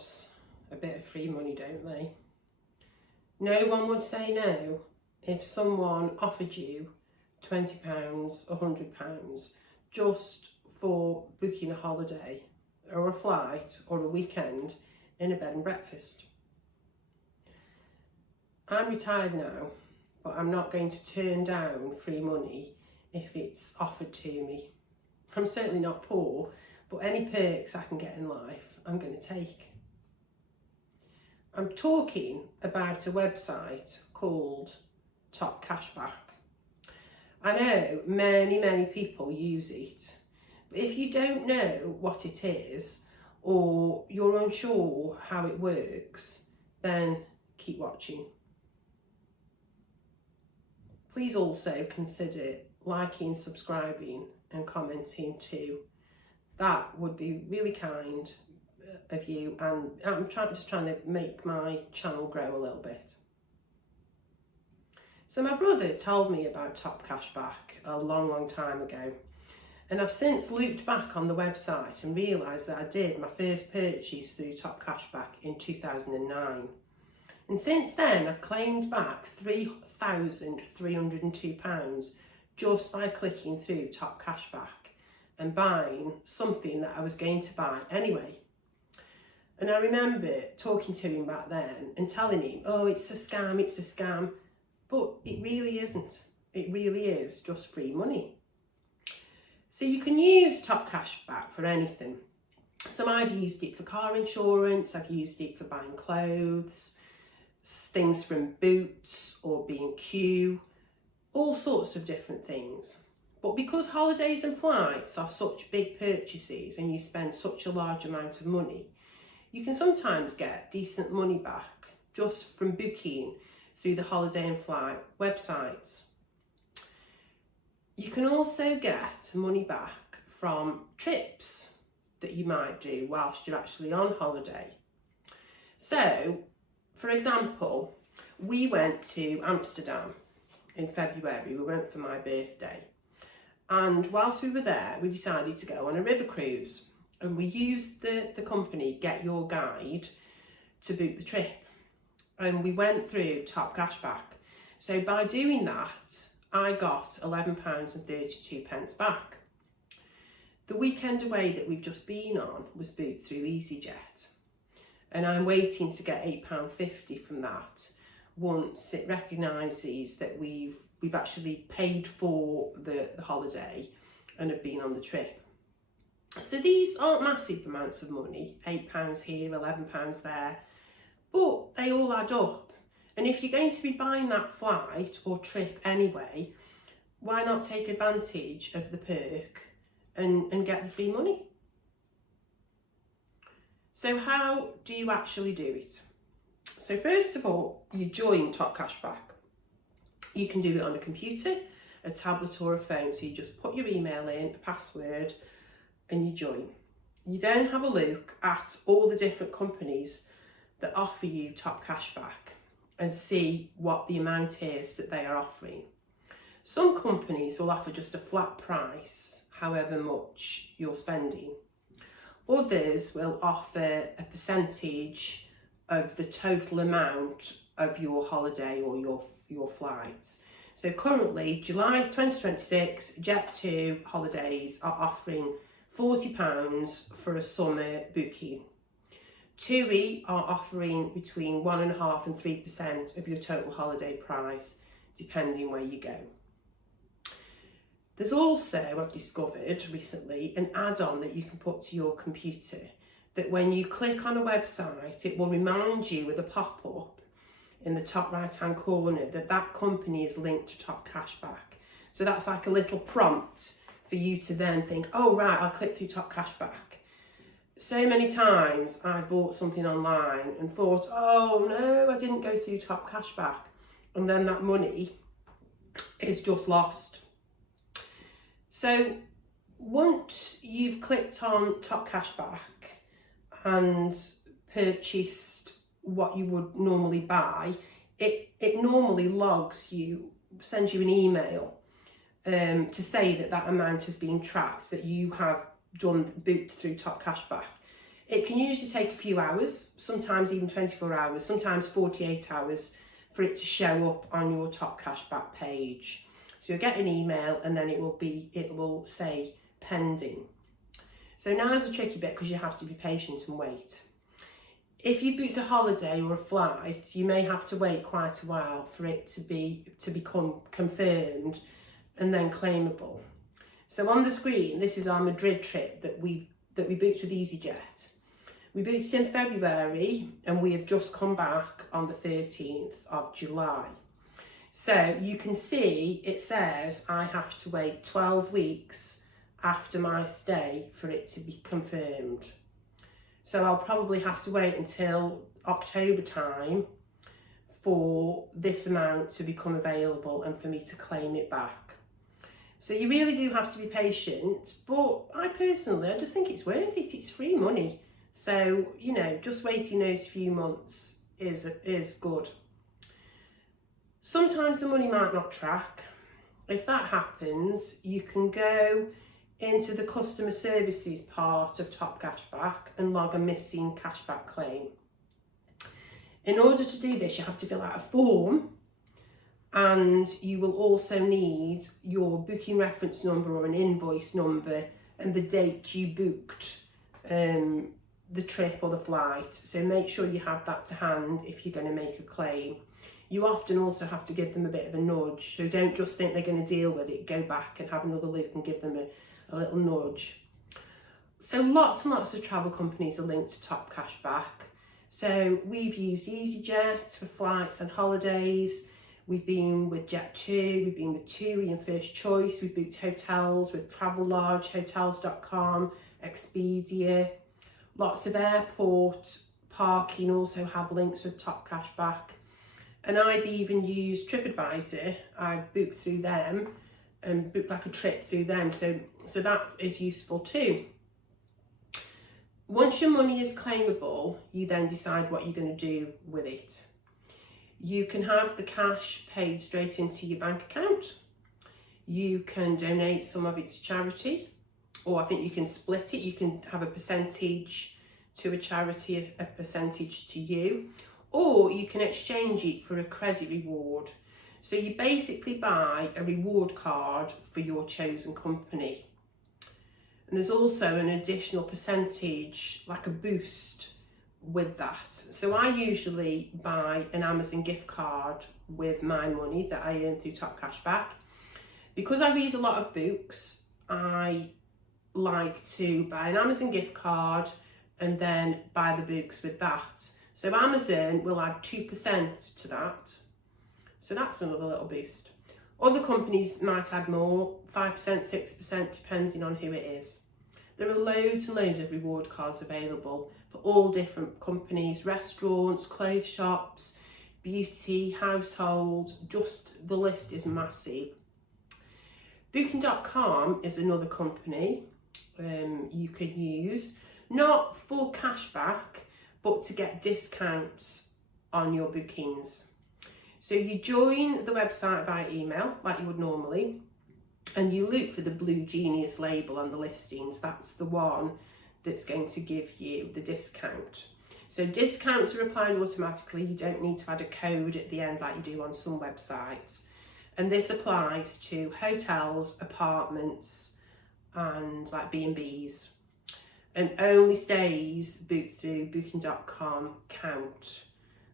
loves a bit of free money, don't they? No one would say no if someone offered you £20, £100 just for booking a holiday or a flight or a weekend in a bed and breakfast. I'm retired now, but I'm not going to turn down free money if it's offered to me. I'm certainly not poor, but any perks I can get in life, I'm going to take. I'm talking about a website called TopCashback. I know many people use it, but if you don't know what it is or you're unsure how it works, then keep watching. Please also consider liking, subscribing and commenting too. That would be really kind of you, and I'm just trying to make my channel grow a little bit. So my brother told me about TopCashback a long time ago, and I've since looped back on the website and realised that I did my first purchase through TopCashback in 2009. And since then I've claimed back £3,302 just by clicking through TopCashback and buying something that I was going to buy anyway. And I remember talking to him back then and telling him, oh, it's a scam, but it really isn't. It really is just free money. So you can use TopCashback for anything. So I've used it for car insurance, I've used it for buying clothes, things from Boots or B&Q, all sorts of different things. But because holidays and flights are such big purchases and you spend such a large amount of money, you can sometimes get decent money back just from booking through the holiday and flight websites. You can also get money back from trips that you might do whilst you're actually on holiday. So, for example, we went to Amsterdam in February. We went for my birthday. And whilst we were there, we decided to go on a river cruise. And we used the company Get Your Guide to book the trip. And we went through TopCashback. So by doing that, I got £11.32 back. The weekend away that we've just been on was booked through EasyJet. And I'm waiting to get £8.50 from that once it recognises that we've actually paid for the holiday and have been on the trip. So these aren't massive amounts of money, £8 here, £11 there, but they all add up. And if you're going to be buying that flight or trip anyway, why not take advantage of the perk and get the free money? So how do you actually do it? So first of all, you join TopCashback. You can do it on a computer, a tablet or a phone. So you just put your email in, a password, and you join. You then have a look at all the different companies that offer you TopCashback and see what the amount is that they are offering. Some companies will offer just a flat price, however much you're spending. Others will offer a percentage of the total amount of your holiday or your flights. So currently, July 2026, Jet2 holidays are offering £40 for a summer booking. TUI are offering between 1.5% and 3% of your total holiday price, depending where you go. There's also, I've discovered recently, an add-on that you can put to your computer that when you click on a website, it will remind you with a pop-up in the top right-hand corner that that company is linked to TopCashback. So that's like a little prompt for you to then think, oh right, I'll click through TopCashback. So many times I bought something online and thought, oh no, I didn't go through TopCashback. And then that money is just lost. So once you've clicked on TopCashback and purchased what you would normally buy, it normally logs you, sends you an email to say that that amount has been tracked, that you have booked through TopCashback. It can usually take a few hours, sometimes even 24 hours, sometimes 48 hours for it to show up on your Top Cashback page. So you'll get an email and then it will say pending. So now's the tricky bit, because you have to be patient and wait. If you booked a holiday or a flight, you may have to wait quite a while for it to become confirmed and then claimable. So on the screen, this is our Madrid trip that we booked with EasyJet. We booked it in February and we have just come back on the 13th of July. So you can see it says I have to wait 12 weeks after my stay for it to be confirmed. So I'll probably have to wait until October time for this amount to become available and for me to claim it back. So you really do have to be patient, but I just think it's worth it. It's free money. So, you know, just waiting those few months is good. Sometimes the money might not track. If that happens, you can go into the customer services part of TopCashback and log a missing cashback claim. In order to do this, you have to fill out a form, and you will also need your booking reference number or an invoice number and the date you booked the trip or the flight. So make sure you have that to hand if you're going to make a claim. You often also have to give them a bit of a nudge, so don't just think they're going to deal with it. Go back and have another look and give them a little nudge. So lots and lots of travel companies are linked to TopCashback. So we've used EasyJet for flights and holidays. We've been with Jet2, we've been with TUI and First Choice. We've booked hotels with Travelodge, Hotels.com, Expedia. Lots of airport parking also have links with TopCashback. And I've even used TripAdvisor. I've booked through them and booked like a trip through them. So that is useful too. Once your money is claimable, you then decide what you're going to do with it. You can have the cash paid straight into your bank account. You can donate some of it to charity, or I think you can split it. You can have a percentage to a charity, a percentage to you, or you can exchange it for a credit reward. So you basically buy a reward card for your chosen company. And there's also an additional percentage, like a boost, with that. So I usually buy an Amazon gift card with my money that I earn through TopCashback. Because I read a lot of books, I like to buy an Amazon gift card and then buy the books with that. So Amazon will add 2% to that. So that's another little boost. Other companies might add more, 5%, 6%, depending on who it is. There are loads and loads of reward cards available for all different companies, restaurants, clothes shops, beauty, household, just the list is massive. Booking.com is another company you can use, not for cashback, but to get discounts on your bookings. So you join the website via email, like you would normally, and you look for the Blue Genius label on the listings. That's the one that's going to give you the discount. So discounts are applied automatically. You don't need to add a code at the end like you do on some websites. And this applies to hotels, apartments, and like B&Bs. And only stays booked through Booking.com count.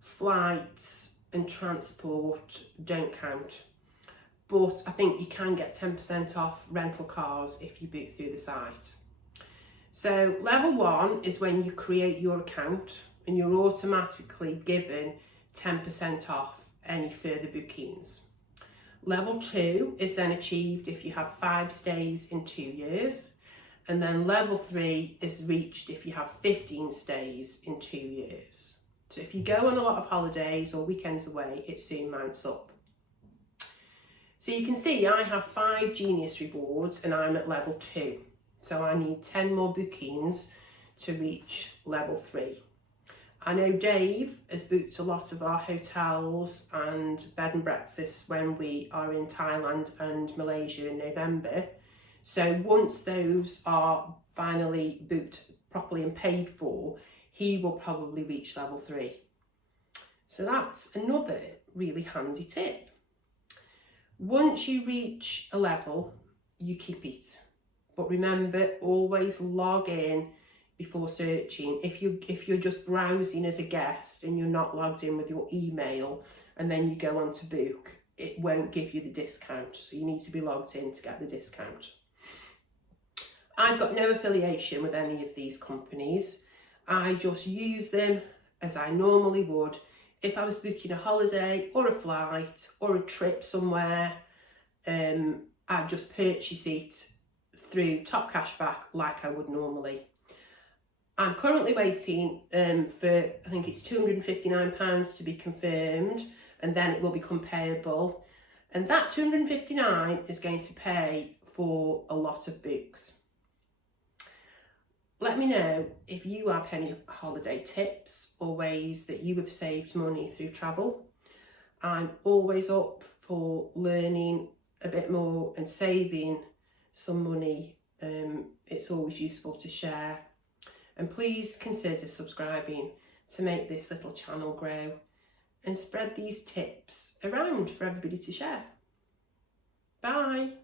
Flights and transport don't count. But I think you can get 10% off rental cars if you book through the site. So level 1 is when you create your account and you're automatically given 10% off any further bookings. Level 2 is then achieved if you have 5 stays in 2 years. And then level 3 is reached if you have 15 stays in 2 years. So if you go on a lot of holidays or weekends away, it soon mounts up. So you can see I have 5 Genius rewards and I'm at level 2. So I need 10 more bookings to reach level 3. I know Dave has booked a lot of our hotels and bed and breakfasts when we are in Thailand and Malaysia in November. So once those are finally booked properly and paid for, he will probably reach level 3. So that's another really handy tip. Once you reach a level, you keep it. But remember, always log in before searching. If you're just browsing as a guest and you're not logged in with your email and then you go on to book, it won't give you the discount. So you need to be logged in to get the discount. I've got no affiliation with any of these companies. I just use them as I normally would if I was booking a holiday or a flight or a trip somewhere. I'd just purchase it through TopCashback like I would normally. I'm currently waiting for, I think it's £259 to be confirmed, and then it will become payable. And that £259 is going to pay for a lot of books. Let me know if you have any holiday tips or ways that you have saved money through travel. I'm always up for learning a bit more and saving some money. It's always useful to share. And please consider subscribing to make this little channel grow and spread these tips around for everybody to share. Bye.